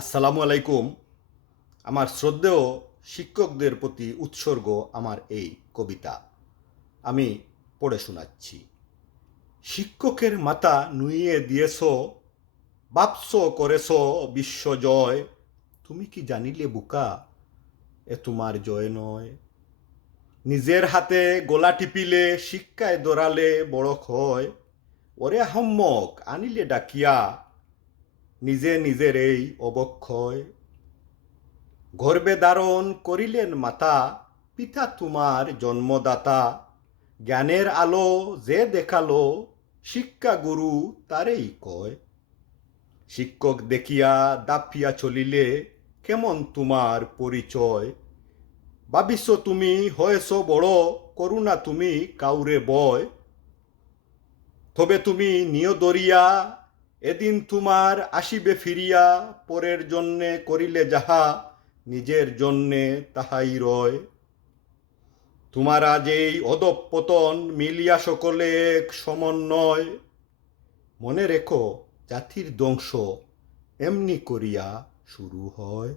আসসালামু আলাইকুম। আমার শ্রদ্ধেয় শিক্ষকদের প্রতি উৎসর্গ আমার এই কবিতা আমি পড়ে শোনাচ্ছি। শিক্ষকের মাথা নুইয়ে দিয়েছ, বাপস করেছ বিশ্বজয়। তুমি কি জানিলে বুকা, এ তোমার জয় নয়। নিজের হাতে গোলা টিপিলে, শিক্ষায় দৌড়ালে বড় ক্ষয়। ওরে আহম্মক আনিলে ডাকিয়া, নিজে নিজের এই অবক্ষয়। গর্বে ধারণ করিলেন মাতা, পিতা তোমার জন্মদাতা। জ্ঞানের আলো যে দেখালো, শিক্ষা গুরু তারেই কয়। শিক্ষক দেখিয়া দাপিয়া চলিলে, কেমন তোমার পরিচয়। ভাবিস তুমি হয়েছ বড়, করুণা তুমি কাউরে বয়। তবে তুমি নিয় দরিয়া, এদিন তোমার আসিবে ফিরিয়া। পরের জন্যে করিলে যাহা, নিজের জন্যে তাহাই রয়। তোমার আজ এই অধঃপতন, মিলিয়া সকলে এক সমন্বয়। মনে রেখো জাতির ধ্বংস এমনি করিয়া শুরু হয়।